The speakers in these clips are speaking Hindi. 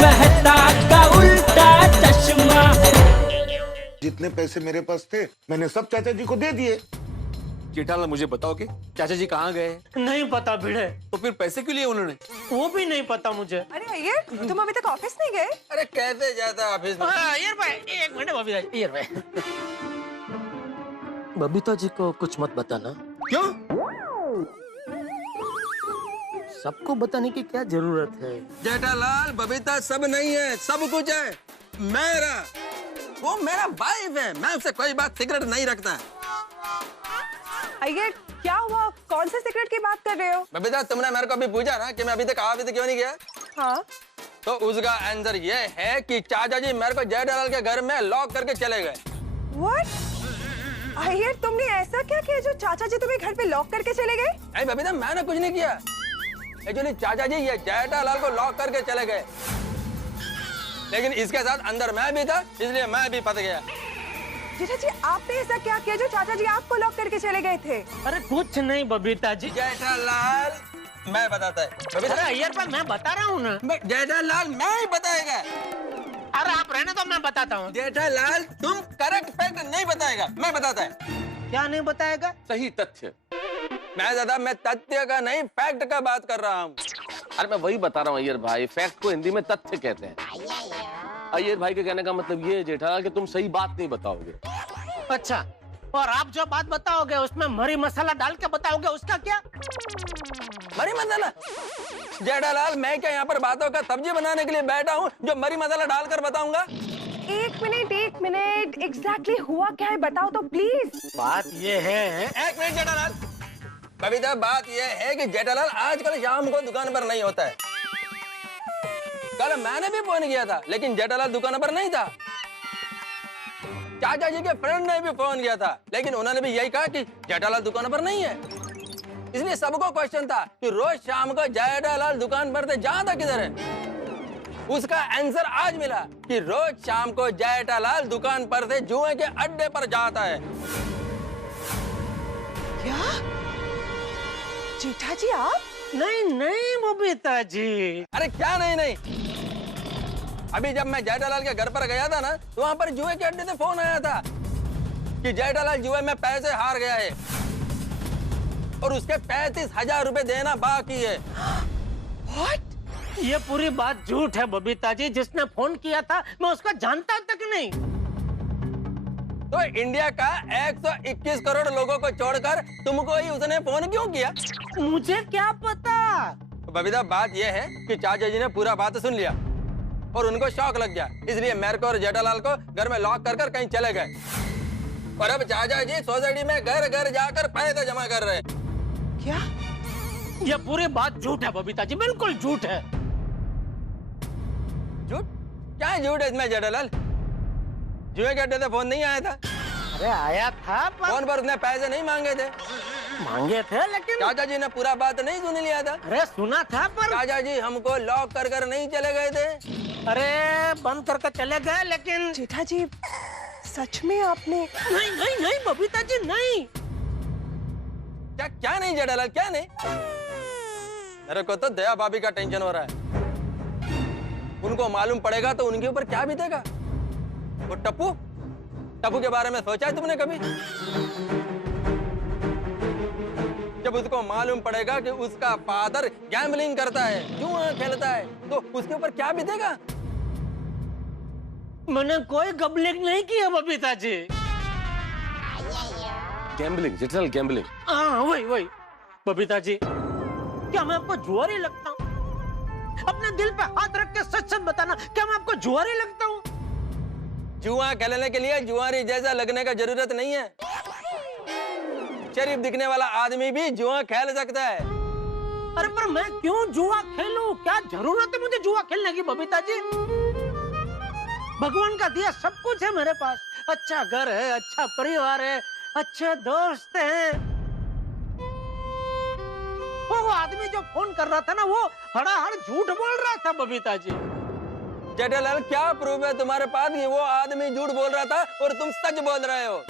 मेहता का उल्टा चश्मा। जितने पैसे मेरे पास थे मैंने सब चाचा जी को दे दिए। जेठालाल मुझे बताओ कि चाचा जी कहाँ गए? नहीं पता भिड़े, तो फिर पैसे क्यों लिए उन्होंने? वो भी नहीं पता मुझे। अरे अय्यर, तुम अभी तक ऑफिस नहीं गए? अरे कैसे जाता ऑफिस में? अय्यर भाई एक मिनट, अय्यर भाई बबीता जी को कुछ मत बताना। क्यों? सबको बताने की क्या जरूरत है? जेठालाल बबीता सब नहीं है, सब कुछ है मेरा। वो मेरा वाइफ है, मैं उससे कोई बात सीक्रेट नहीं रखता। अय्यर, क्या हुआ? कौन से सीक्रेट की बात कर रहे हो? बबीता तुमने मेरे को अभी पूछा ना कि मैं अभी तक ऑफिस क्यों नहीं गया, हाँ, तो उसका आंसर ये है कि चाचा जी मेरे को जेठालाल के घर में लॉक करके चले गए। What? अय्यर, तुमने ऐसा क्या किया जो चाचा जी तुम्हें घर पे लॉक करके चले गए? नहीं बबीता मैंने कुछ नहीं किया। एक्चुअली चाचा जी ये जेठालाल को लॉक करके चले गए, लेकिन इसके साथ अंदर मैं भी था, इसलिए मैं भी फंस गया। जीजा जी, आपने ऐसा क्या किया जो चाचा जी आपको लॉक करके चले गए थे? अरे कुछ नहीं बबीता जी। जेठालाल मैं बताता है बबीता। अरे अय्यर भाई मैं बता रहा हूँ ना। जेठालाल मैं ही बताएगा। अरे आप रहने तो मैं बताता हूँ। जेठालाल तुम करेक्ट फैक्ट नहीं बताएगा, मैं बताता है। क्या नहीं बताएगा? सही तथ्य। मैं तथ्य का नहीं फैक्ट का बात कर रहा हूँ। अरे मैं वही बता रहा हूँ अय्यर भाई, फैक्ट को हिंदी में तथ्य कहते हैं। अय्यर भाई के कहने का मतलब ये है जेठालाल कि तुम सही बात नहीं बताओगे। अच्छा, और आप जो बात बताओगे उसमें मरी मसाला डाल के बताओगे, उसका क्या? मरी मसाला? जेठालाल मैं क्या यहाँ पर बातों का सब्जी बनाने के लिए बैठा हूँ जो मरी मसाला डालकर बताऊंगा? एक मिनट, एग्जैक्टली हुआ क्या है बताओ तो प्लीज। बात ये है। एक मिनट जेठालाल। बबीता बात ये है कि जेठालाल आजकल शाम को दुकान पर नहीं होता है। कल मैंने भी फोन किया था लेकिन जेठालाल दुकान पर नहीं था। चाचा जी के फ्रेंड ने भी फोन किया था लेकिन उन्होंने भी यही कहा कि जेठालाल दुकान पर नहीं है। इसलिए सबको क्वेश्चन था कि रोज शाम को जेठालाल दुकान पर थे, जाता किधर है? उसका आंसर आज मिला कि रोज शाम को जेठालाल दुकान पर थे, जुए के अड्डे पर जाता है। क्या? जीठा जी आप? नहीं बबीता जी। अरे क्या नहीं। अभी जब मैं जेठालाल के घर पर गया था ना, तो वहाँ पर जुए के अड्डे से फोन आया था कि जेठालाल जुए में पैसे हार गया है और उसके 35,000 रुपए देना बाकी है। What? ये पूरी बात झूठ है बबीता जी। जिसने फोन किया था मैं उसका जानता तक नहीं। तो इंडिया का 121 करोड़ लोगों को छोड़कर तुमको ही उसने फोन क्यों किया? मुझे क्या पता। बबीता बात यह है कि चाचा जी ने पूरा बात सुन लिया और उनको शौक लग गया, इसलिए मेरे को और जेठालाल को घर में लॉक कर कहीं चले गए। और अब चाचा जी सोसाइटी में घर घर जाकर पैसे जमा कर रहे हैं। क्या? ये पूरी बात झूठ है बबीता जी, बिल्कुल झूठ है। झूठ? क्या है झूठ है इसमें जेठालाल? जुए के अड्डे से फोन नहीं आया था। अरे आया था पर फोन पर उसने पैसे नहीं मांगे थे। मांगे थे लेकिन चाचा जी ने पूरा बात नहीं सुन लिया था। अरे सुना था पर चाचा जी हमको लॉक कर नहीं चले गए थे। अरे बंद करके चले गए लेकिन जीठा जी, सच में आपने? नहीं बबीता जी नहीं। क्या नहीं जेठालाल, क्या नहीं? मेरे को तो दया भाभी का टेंशन हो रहा है। उनको मालूम पड़ेगा तो उनके ऊपर क्या बीतेगा। वो टप्पू के बारे में सोचा है तुमने कभी? जब उसको मालूम पड़ेगा कि उसका फादर गैम्बलिंग करता है, जुआ खेलता है, तो उसके ऊपर क्या बीतेगा? मैंने कोई गैम्बलिंग नहीं किया बबीता जी। Gambling, Jethalal gambling. हाँ वही बबीता जी, क्या मैं आपको जुआरी लगता हूँ? अपने दिल पे हाथ रख के सच सच बताना, क्या मैं आपको जुआरी लगता हूँ? जुआ खेलने के लिए जुआरी जैसा लगने का जरूरत नहीं है। शरीफ दिखने वाला आदमी भी जुआ खेल सकता है। अरे पर मैं क्यों जुआ खेलूं? क्या जरूरत है मुझे जुआ खेलने की बबीता जी? भगवान का दिया सब कुछ है मेरे पास। अच्छा घर है, अच्छा परिवार है, अच्छे दोस्त हैं। वो आदमी जो फोन कर रहा था ना, वो हड़ाहड़ झूठ बोल रहा था बबीता जी। जेठालाल क्या प्रूफ है तुम्हारे पास कि वो आदमी झूठ बोल रहा था और तुम सच बोल रहे हो?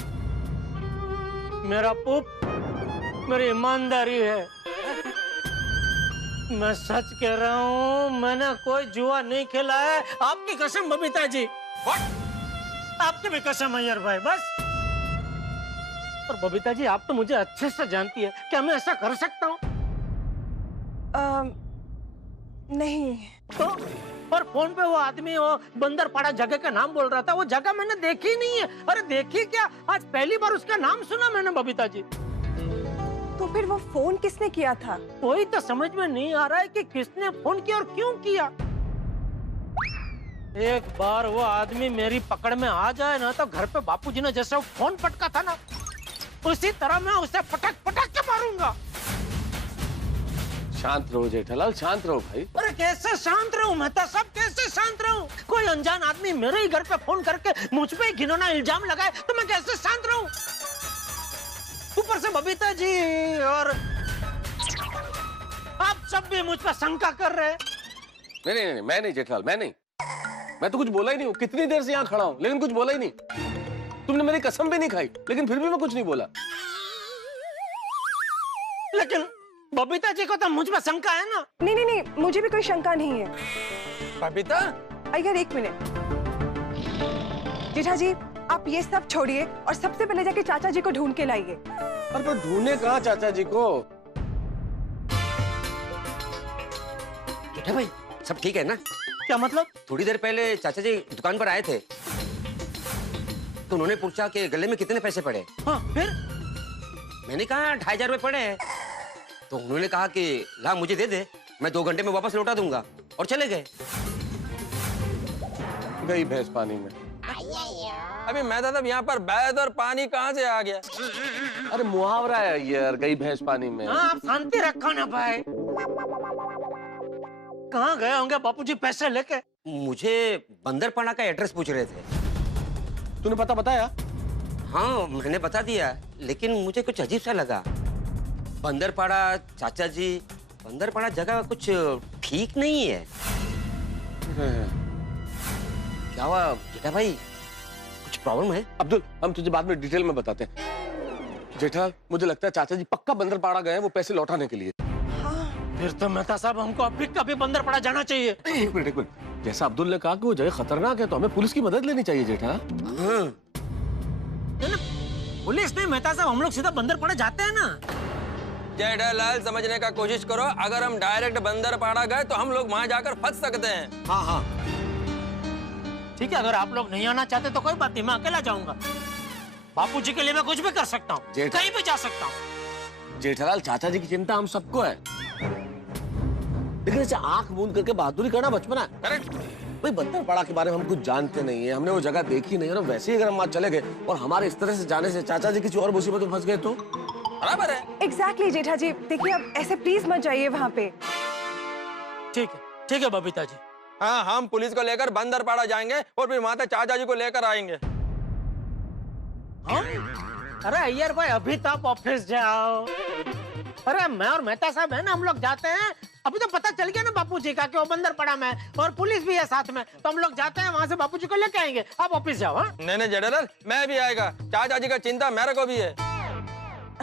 मेरा पुप मेरी ईमानदारी है। मैं सच कह रहा हूँ, मैंने कोई जुआ नहीं खेला है। आपकी कसम बबीता जी। आपकी भी कसम अय्यर भाई, बस। और बबीता जी, आप तो मुझे अच्छे से जानती है, क्या मैं ऐसा कर सकता हूँ? नहीं। तो और फोन पे वो आदमी वो बंदरपाड़ा जगह का नाम बोल रहा था, वो जगह मैंने देखी नहीं है। अरे देखी क्या, आज पहली बार उसका नाम सुना मैंने बबीता जी। तो फिर वो फोन किसने किया था? कोई तो समझ में नहीं आ रहा है कि किसने फोन किया और क्यों किया। एक बार वो आदमी मेरी पकड़ में आ जाए ना, तो घर पे बापूजी ने जैसे वो फोन पटका था ना, उसी तरह मैं उसे पटक पटक के मारूंगा। शांत रहो जेठालाल, शांत रहो भाई। अरे कैसे शांत रहूं मेहता साहब, कैसे शांत रहूं? कोई अनजान आदमी मेरे ही घर पे फोन करके मुझ पे घिनौना इल्जाम लगाए तो मैं कैसे शांत रहूं? ऊपर से बबीता जी और आप सब भी मुझ पर शंका कर रहे हैं। नहीं नहीं नहीं, मैं नहीं जेठालाल, मैं नहीं। मैं तो कुछ बोला ही नहीं हूँ, कितनी देर से यहाँ खड़ा हूँ, लेकिन कुछ बोला ही नहीं। तुमने मेरी कसम भी नहीं खाई, लेकिन फिर भी मैं कुछ नहीं बोला। लेकिन बबीता जी को तो मुझ पर शंका है ना। नहीं नहीं नहीं, मुझे भी कोई शंका नहीं है। बबीता, अय्यर एक मिनट। जेठा जी, आप ये सब छोड़िए और सबसे पहले जाके चाचा जी को ढूंढ के लाइए। पर तो ढूंढने कहाँ चाचा जी को? जेठा भाई, सब ठीक है ना? क्या मतलब? थोड़ी देर पहले चाचा जी दुकान पर आए थे, तो उन्होंने पूछा कि गले में कितने पैसे पड़े। हाँ, फिर मैंने कहा 2500 रुपए पड़े हैं। तो उन्होंने कहा कि ला मुझे दे दे, मैं 2 घंटे में वापस लौटा दूंगा, और चले गए। गई भैंस पानी में। अभी मैं था यहाँ पर बैद और पानी कहाँ से आ गया? अरे मुहावरा है यार, गई भैंस पानी में। हाँ, आप शांति रखो ना भाई। कहाँ गए होंगे बापूजी पैसे लेके? मुझे बंदरपाड़ा का एड्रेस पूछ रहे थे। तूने पता बताया? हाँ, मैंने बता दिया, लेकिन मुझे कुछ अजीब सा लगा। बंदरपाड़ा चाचा जी, बंदरपाड़ा जगह कुछ ठीक नहीं है। क्या हुआ जेठा भाई, कुछ प्रॉब्लम है? अब्दुल, हम तुझे बाद में डिटेल में बताते हैं। जेठा, मुझे लगता है चाचा जी पक्का बंदरपाड़ा गए हैं वो पैसे लौटाने के लिए। फिर तो मेहता साहब हमको अभी कभी बंदरपाड़ा जाना चाहिए। एक मिनट एक मिनट, जैसा अब्दुल ने कहा कि वो जगह खतरनाक है, तो हमें पुलिस की मदद लेनी चाहिए जेठा। हाँ। पुलिस नहीं मेहता साहब, हम लोग सीधा बंदरपाड़ा जाते हैं ना। जेठालाल, समझने का कोशिश करो। अगर हम डायरेक्ट बंदरपाड़ा गए तो हम लोग वहाँ जाकर फंस सकते हैं। हाँ हाँ ठीक है, अगर आप लोग नहीं आना चाहते तो कोई बात नहीं, मैं अकेला जाऊंगा। बापूजी के लिए मैं कुछ भी कर सकता हूँ, कहीं भी जा सकता हूँ। जेठालाल, चाचा जी की चिंता हम सबको है, लेकिन ऐसे आंख मूंद करके बहादुरी करना बचपना है। करेक्ट। भाई बंदरपाड़ा के बारे में हम कुछ जानते नहीं है, हमने वो जगह देखी नहीं है, और वैसे ही अगर हम वहाँ चले गए और हमारे इस तरह से जाने से चाचा जी किसी और मुसीबत में फंस गए तो? बराबर है। एग्जैक्टली जेठा जी, देखिए अब ऐसे प्लीज मत जाइए वहाँ पे। ठीक है बबीता जी। हाँ, हम पुलिस को लेकर बंदरपाड़ा जाएंगे और फिर वहाँ से चाचा जी को लेकर आएंगे। हाँ? अरे अय्यर भाई, अभी तो आप ऑफिस जाओ। अरे मैं और मेहता साहब है ना, हम लोग जाते हैं। अभी तो पता चल गया ना बापूजी का कि वो बंदरपाड़ा में है, और पुलिस भी है साथ में, तो हम लोग जाते हैं वहाँ से बापूजी को लेके आएंगे। आप ऑफिस जाओ। हाँ नहीं जेठालाल, मैं भी आएगा। चाचा जी का चिंता मेरे को भी है।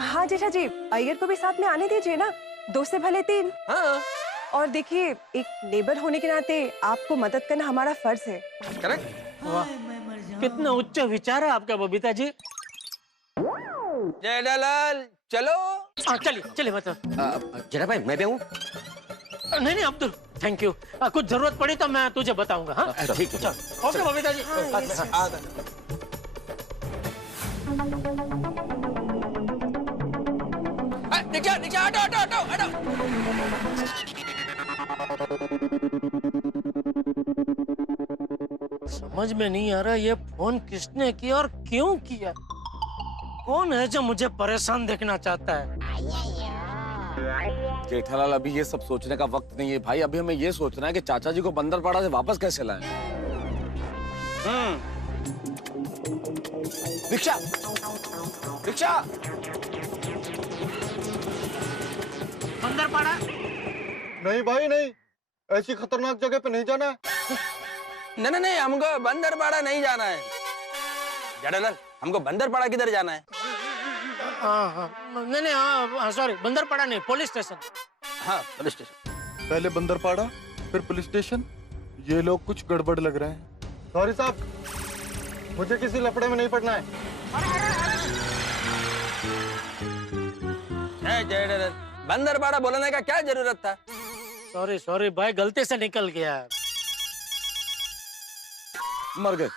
हाँ जेठा जी, अय्यर को भी साथ में आने दीजिए ना, 2 से भले 3। हाँ और देखिए, एक नेबर होने के नाते आपको मदद करना हमारा फर्ज है। करेक्ट। वाह, कितना उच्च विचार है आपका बबीता जी। जेठालाल चलो। हाँ चलिए मतलब। जेठा भाई, मैं भी आऊँ? नहीं अब्दुल, थैंक यू। कुछ जरूरत पड़ी तो मैं तुझे बताऊंगा। हाँ ठीक है। चल, ओके बबीता जी। नीचे हटो। समझ में नहीं आ रहा ये फोन किसने किया और क्यों किया। कौन है जो मुझे परेशान देखना चाहता है? जेठालाल, अभी ये सब सोचने का वक्त नहीं है भाई। अभी हमें ये सोचना है कि चाचा जी को बंदरपाड़ा से वापस कैसे लाएं। रिक्शा। बंदरपाड़ा? नहीं भाई नहीं, ऐसी खतरनाक जगह पे नहीं जाना है। नहीं, हमको बंदरपाड़ा नहीं जाना है। जेठालाल, हमको बंदरपाड़ा किधर जाना है? हाँ, नहीं, सॉरी, बंदरपाड़ा नहीं, पुलिस स्टेशन। हाँ, पुलिस स्टेशन। पहले बंदरपाड़ा, फिर पुलिस स्टेशन। ये लोग कुछ गड़बड़ लग रहे हैं। सॉरी साहब, मुझे किसी लफड़े में नहीं पड़ना है। जेठालाल, बंदरपाड़ा बोलने का क्या जरूरत था? सॉरी सॉरी भाई, गलती से निकल गया। मर गए।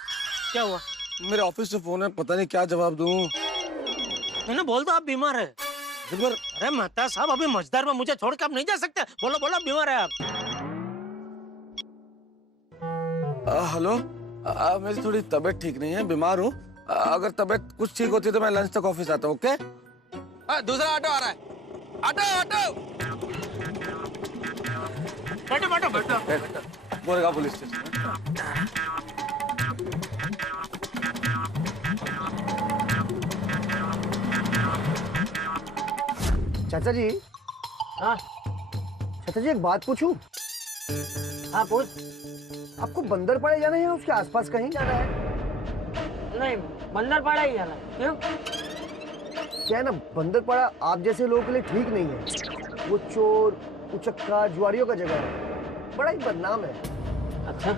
क्या हुआ? मेरे ऑफिस से फोन है, पता नहीं क्या जवाब दूं। मैंने बोल दो आप बीमार है। बीमार? अरे मेहता साहब, अभी मजदार में मुझे छोड़ के आप नहीं जा सकते। बोलो बोलो, बीमार है आप। हेलो, मेरी थोड़ी तबीयत ठीक नहीं है, बीमार हूँ। अगर तबीयत कुछ ठीक होती तो मैं लंच तक ऑफिस आता हूँ। ओके? दूसरा ऑटो आ रहा है। Auto auto. बैठो बैठो बैठो। बोलेगा पुलिस स्टेशन। चाचा जी। हाँ चाचा जी, एक बात पूछूं? हाँ पूछ। आपको बंदरपाड़े जाना है या उसके आसपास कहीं जाना है? नहीं, बंदरपाड़ा ही जाना। क्यों? क्या है ना, बंदरपाड़ा आप जैसे लोगों के लिए ठीक नहीं है। वो चोर, उचक्का, जुआरियों का जगह है, बड़ा ही बदनाम है। अच्छा,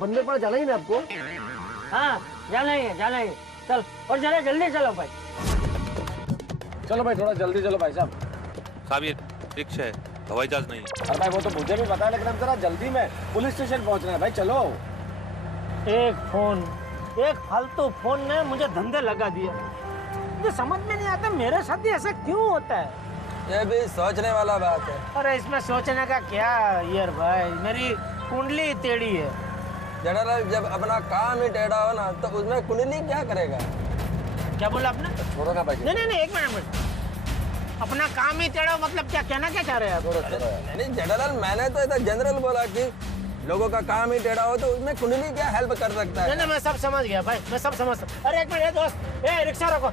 बंदरपाड़ा जाना ही ना आपको? हाँ जाना ही है। चल, और जरा जल्दी चलो भाई। चलो भाई, थोड़ा जल्दी चलो भाई साहब। साहब ये रिक्शा है, हवाई जहाज नहीं। अरे भाई वो तो मुझे भी पता है, लेकिन हम जरा जल्दी में पुलिस स्टेशन पहुंचना है भाई। चलो। एक फालतू फोन ने मुझे धंधे लगा दिया। मुझे समझ में नहीं आता मेरे साथ ही ऐसा क्यों होता है। ये भी सोचने वाला बात है। अरे इसमें सोचने का क्या यार भाई, मेरी कुंडली टेढ़ी है। जेठालाल, जब अपना काम ही टेढ़ा हो ना तो उसमें कुंडली क्या करेगा? क्या बोला आपने? छोड़ो ना भाई। नहीं, एक मिनट। अपना काम ही टेढ़ा मतलब क्या कहना क्या चाह रहे हैं आप? नहीं जेठालाल, मैंने तो ऐसा जनरल बोला कि लोगों का काम ही टेढ़ा हो तो उसमें कुंडली क्या हेल्प कर सकता है? नहीं, मैं सब समझ गया भाई, मैं सब समझ। अरे एक मिनट दोस्त, रिक्शा रोको।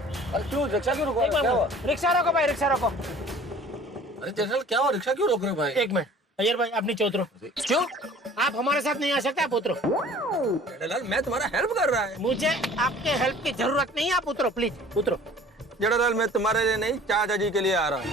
क्यों रिक्शा क्यों रोको? रिक्शा रोको भाई, रिक्शा रोको। अरे जनरल क्या हुआ, रिक्शा क्यों रोक रहे हो भाई? एक मिनट अय्यर भाई, आप नीचे उतरो। क्यों? आप हमारे साथ नहीं आ सकते, आप उतरो। जेठालाल, मैं तुम्हारा हेल्प कर रहा है। मुझे आपके हेल्प की जरूरत नहीं है, आप उतरो प्लीज, उतरो। जेठालाल, मैं तुम्हारे लिए नहीं, चाचा जी के लिए आ रहा हूँ।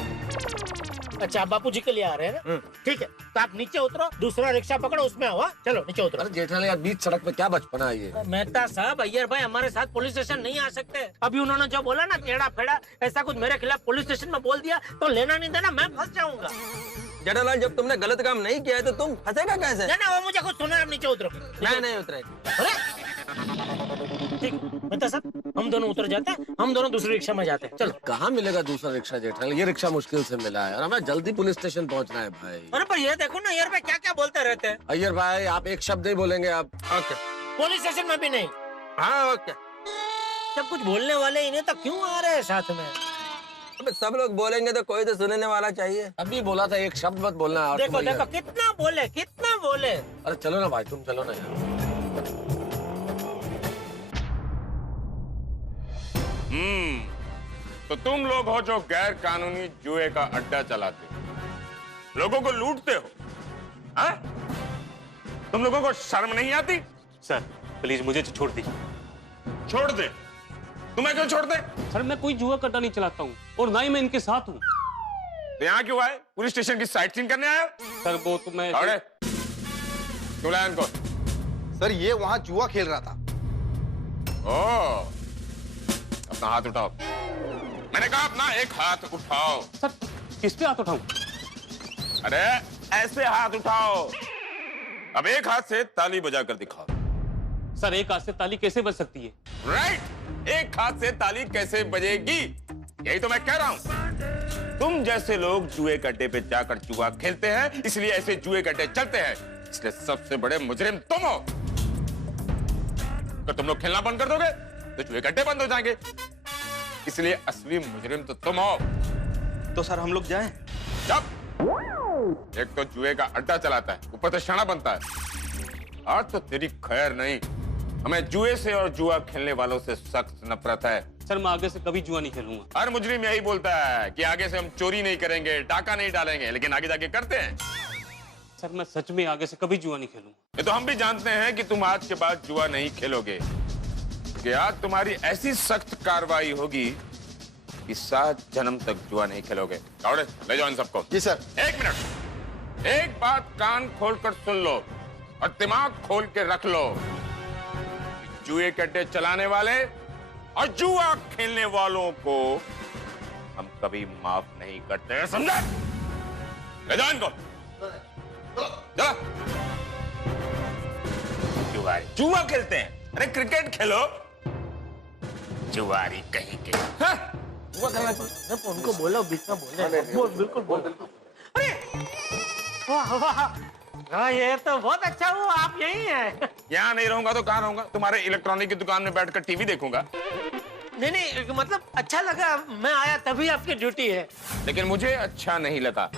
अच्छा, आप बापू जी के लिए आ रहे हैं ना? ठीक है, तो आप नीचे उतरो, दूसरा रिक्शा पकड़ो, उसमें आओ। चलो नीचे उतरो। अरे जेठालाल यार, बीच सड़क पे क्या बचपना है ये? मेहता साहब, अय्यर भाई हमारे साथ पुलिस स्टेशन नहीं आ सकते। अभी उन्होंने जो बोला ना, टेढ़ा फेड़ा ऐसा कुछ मेरे खिलाफ पुलिस स्टेशन में बोल दिया तो लेना नहीं देना, मैं फंस जाऊंगा। जेठालाल, जब तुमने गलत काम नहीं किया है तो तुम फंसेगा कैसे? ना, वो मुझे कुछ सुना, आप नीचे उतरो। मैं नहीं उतरेगा। अरे ठीक, मेहता साहब हम दोनों उतर जाते हैं, हम दोनों दूसरी रिक्शा में जाते हैं। चलो। कहाँ मिलेगा दूसरा रिक्शा जेठालाल? ये रिक्शा मुश्किल से मिला है और हमें जल्दी पुलिस स्टेशन पहुंचना है भाई। अरे पर ये देखो ना अय्यर भाई, क्या क्या बोलते रहते हैं। अय्यर भाई, आप एक शब्द ही बोलेंगे आप। ओके। पुलिस स्टेशन में भी नहीं? हाँ ओके। जब कुछ बोलने वाले ही नहीं तो क्यों आ रहे हैं साथ में? अबे सब लोग बोलेंगे तो कोई तो सुनने वाला चाहिए। अभी बोला था एक शब्द मत बोलना। और देखो देखो, कितना बोले। अरे चलो ना भाई, तुम चलो ना यार। तो तुम लोग हो जो गैर कानूनी जुए का अड्डा चलाते हो, लोगों को लूटते हो, हाँ? तुम लोगों को शर्म नहीं आती? सर प्लीज मुझे छोड़ दीजिए। छोड़ दे? तुम्हें क्यों छोड़ दे? सर मैं कोई जुआ कट्टा नहीं चलाता हूँ और ना ही मैं इनके साथ हूँ। तो यहाँ क्यों आए? पुलिस स्टेशन की साइट सीइंग करने आए? सर वो तो मैं क्यों लाया इनको? सर ये वहाँ जुआ खेल रहा था। ओ, अपना हाथ उठाओ। मैंने कहा अपना एक हाथ उठाओ। सर किस पे हाथ उठाऊं? अरे ऐसे हाथ उठाओ। अब एक हाथ से ताली बजाकर दिखाओ। सर एक हाथ से ताली कैसे बज सकती है? राइट, एक हाथ से ताली कैसे बजेगी, यही तो मैं कह रहा हूं। तुम जैसे लोग जुए के अड्डे पे जाकर जुआ खेलते हैं, इसलिए ऐसे जुए के अड्डे चलते हैं, इसलिए सबसे बड़े मुजरिम तुम हो। अगर तुम लोग खेलना बंद कर दोगे तो जुए के अड्डे बंद हो जाएंगे, इसलिए असली मुजरिम तो तुम हो। तो सर हम लोग जाएं? जब एक तो जुए का अड्डा चलाता है, ऊपर से शाना बनता है। आज तो तेरी खैर नहीं। हमें जुए से और जुआ खेलने वालों से सख्त नफरत है। सर मैं आगे से कभी जुआ नहीं खेलूंगा। हर मुजरिम यही बोलता है कि आगे से हम चोरी नहीं करेंगे, डाका नहीं डालेंगे, लेकिन आगे जाके करते हैं। सर मैं सच में आगे से कभी जुआ नहीं खेलूंगा। ये तो हम भी जानते हैं कि तुम आज के बाद जुआ नहीं खेलोगे, कि आज तुम्हारी ऐसी सख्त कार्रवाई होगी कि 7 जन्म तक जुआ नहीं खेलोगे। दौड़े, ले जाओ इन सबको। जी सर। 1 मिनट, एक बात कान खोलकर सुन लो और दिमाग खोल के रख लो। जुए के अड्डे चलाने वाले और जुआ खेलने वालों को हम कभी माफ नहीं करते हैं, समझे? ले जाओ इनको। चलो। जुआरी जुआ खेलते हैं, अरे क्रिकेट खेलो। जुआरी कहीं के। हाँ? जुआ खेलना चाहिए। उनको बोलो, बीच में बोले। बोल, बिल्कुल बोल। अरे वाह वाह, हाँ ये तो बहुत अच्छा हुआ, आप यही हैं। यहाँ नहीं रहूंगा तो कहाँ रहूंगा? तुम्हारे इलेक्ट्रॉनिक की दुकान में बैठकर टीवी देखूंगा। नहीं, मतलब अच्छा लगा, मैं आया तभी आपकी ड्यूटी है। लेकिन मुझे अच्छा नहीं लगा।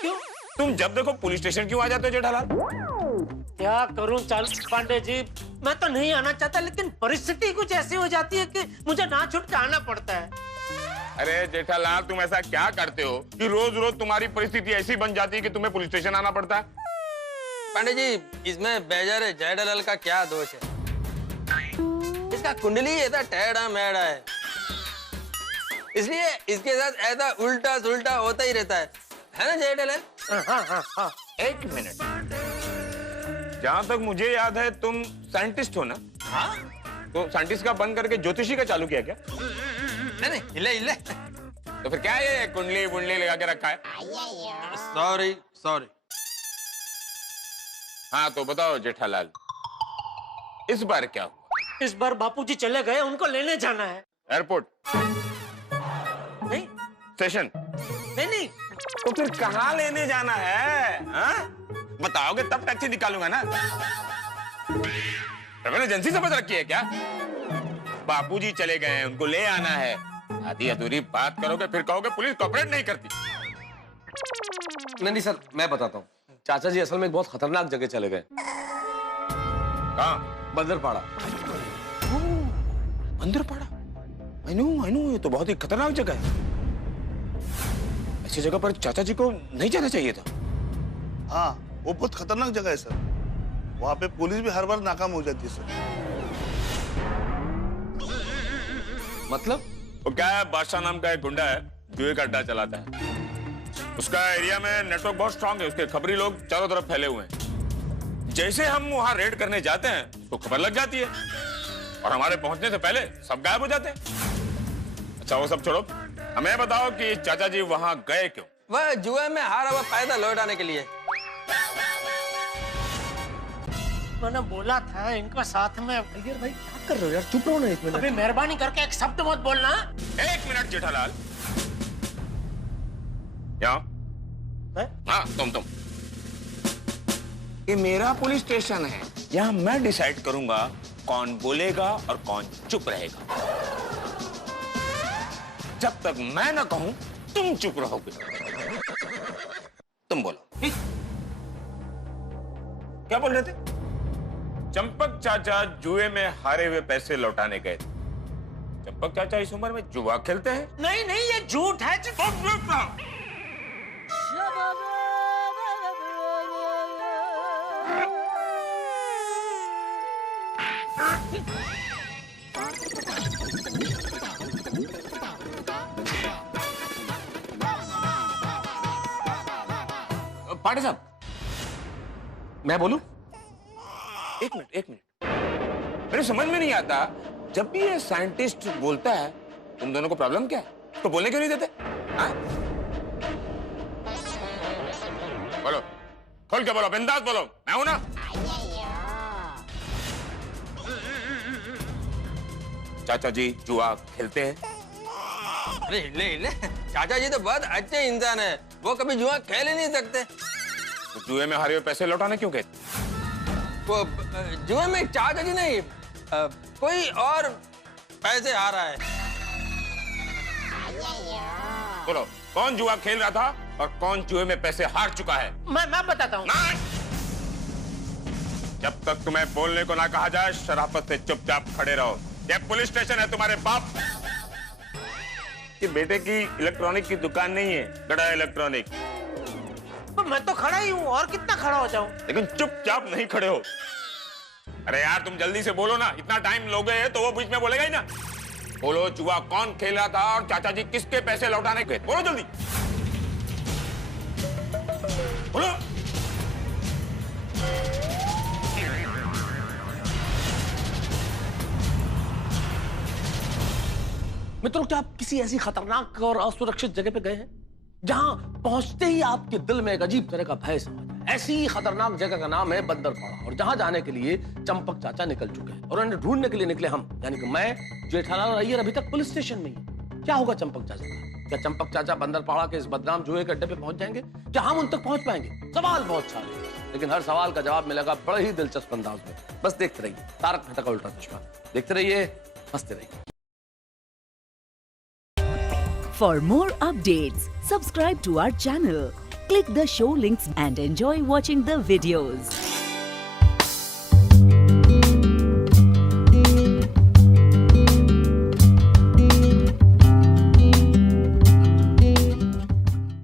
क्यों? तुम जब देखो पुलिस स्टेशन क्यों आ जाते हो जेठालाल? क्या करूं चालू पांडे जी, मैं तो नहीं आना चाहता, लेकिन परिस्थिति कुछ ऐसी हो जाती है कि मुझे ना छूट के आना पड़ता है। अरे जेठालाल, तुम ऐसा क्या करते हो कि रोज रोज तुम्हारी परिस्थिति ऐसी बन जाती है कि तुम्हें पुलिस स्टेशन आना पड़ता है? पांडे जी, इसमें बेचारे जेठालाल का क्या दोष है? इसका कुंडली ऐसा टेढ़ा मेढ़ा है, इसलिए इसके साथ ऐसा उल्टा सुल्टा होता ही रहता है ना जेठालाल? हाँ। 1 मिनट, जहां तक मुझे याद है तुम साइंटिस्ट हो ना? हाँ? तो साइंटिस्ट का बंद करके ज्योतिषी का चालू किया क्या? नहीं, हिले। तो फिर क्या है ये कुंडली वुंडली लगा के रखा है? सॉरी। हाँ तो बताओ जेठालाल, इस बार क्या हुआ? इस बार बापूजी चले गए, उनको लेने जाना है। एयरपोर्ट? नहीं स्टेशन? नहीं। तो फिर कहाँ लेने जाना है? हाँ? बताओगे तब टैक्सी निकालूंगा ना। ट्रैवल एजेंसी समझ रखी है क्या? बापूजी चले गए हैं, उनको ले आना है। आधी अधूरी बात करोगे फिर कहोगे पुलिस कोऑपरेट नहीं करती। नहीं सर, मैं बताता हूँ। चाचा जी असल में एक बहुत खतरनाक जगह चले गए। कहाँ? बंदरपाड़ा। बंदरपाड़ा? आई नो, ये तो बहुत ही खतरनाक जगह है। ऐसी जगह पर चाचा जी को नहीं जाना चाहिए था। हाँ, वो बहुत खतरनाक जगह है सर। वहाँ पे पुलिस भी हर बार नाकाम हो जाती है सर। मतलब? वो क्या है, बादशाह नाम का एक गुंडा है, जुए का अड्डा चलाता है। उसका एरिया में नेटवर्क बहुत स्ट्रांग है, उसके खबरी लोग चारों तरफ फैले हुए हैं। जैसे हम वहां रेड करने जाते हैं तो खबर लग जाती है और हमारे पहुंचने से पहले सब गायब हो जाते हैं। अच्छा वो सब छोड़ो, हमें बताओ कि चाचा जी वहां गए क्यों? वह जुए में हारा हुआ पैसा लौटाने के लिए। मैंने बोला था इनका साथ में। अय्यर भाई क्या कर रहे हो यार, चुप रहो ना एक मिनट। अभी मेहरबानी करके एक शब्द मत बोलना। 1 मिनट जेठालाल। यहाँ? हाँ तुम। ये मेरा पुलिस स्टेशन है, यहाँ मैं डिसाइड करूंगा कौन बोलेगा और कौन चुप रहेगा। जब तक मैं ना कहूं तुम चुप रहोगे। तुम बोलो। क्या बोल रहे थे? चंपक चाचा जुए में हारे हुए पैसे लौटाने गए थे। चंपक चाचा इस उम्र में जुआ खेलते हैं? नहीं, ये झूठ है। पांडे साहब, मैं बोलूं? एक मिनट। मेरे समझ में नहीं आता, जब भी ये साइंटिस्ट बोलता है तुम दोनों को प्रॉब्लम क्या है? तो बोलने क्यों नहीं देते? हाँ? बोलो, खोल के बोलो, बिंदास बोलो, मैं हूं ना। चाचा जी जुआ खेलते हैं? अरे ले चाचा जी तो बहुत अच्छे इंसान है, वो कभी जुआ खेल ही नहीं सकते। तो जुए में हारे हुए पैसे लौटाने क्यों गए? वो जुए में चाचा जी नहीं, कोई और पैसे आ रहा है। बोलो, कौन जुआ खेल रहा था और कौन जुए में पैसे हार चुका है? मैं बताता हूँ। जब तक तुम्हें बोलने को ना कहा जाए शराफत से चुपचाप खड़े रहो। ये पुलिस स्टेशन है तुम्हारे बाप कि बेटे की इलेक्ट्रॉनिक की दुकान नहीं है, गड़ा इलेक्ट्रॉनिक। मैं तो खड़ा ही हूँ, और कितना खड़ा हो जाऊं? लेकिन चुपचाप नहीं खड़े हो। अरे यार तुम जल्दी से बोलो ना, इतना टाइम लोगे तो वो बीच में बोलेगा ही ना। बोलो जुआ कौन खेला था और चाचा जी किसके पैसे लौटाने गए? बोलो जल्दी बोलो। मित्रों, क्या आप किसी ऐसी खतरनाक और असुरक्षित जगह पे गए हैं जहां पहुंचते ही आपके दिल में एक अजीब तरह का भय समा जाए? ऐसी ही खतरनाक जगह का नाम है बंदरपाड़ा, और जहां जाने के लिए चंपक चाचा निकल चुके हैं और उन्हें ढूंढने के लिए निकले हम, यानी कि मैं, जेठालाल और अय्यर अभी तक पुलिस स्टेशन में ही। क्या होगा चंपक चाचा का? क्या चंपक चाचा बंदरपाड़ा के इस बदनाम जुए के अड्डे पे पहुंच जाएंगे? क्या हम उन तक पहुंच पाएंगे? सवाल बहुत सारे, लेकिन हर सवाल का जवाब मिलेगा बड़े ही दिलचस्प अंदाज में। बस देखते रहिए तारक मेहता का उल्टा चश्मा, देखते रहिए, हंसते रहिए। For more updates, subscribe to our channel, click the show links and enjoy watching the videos.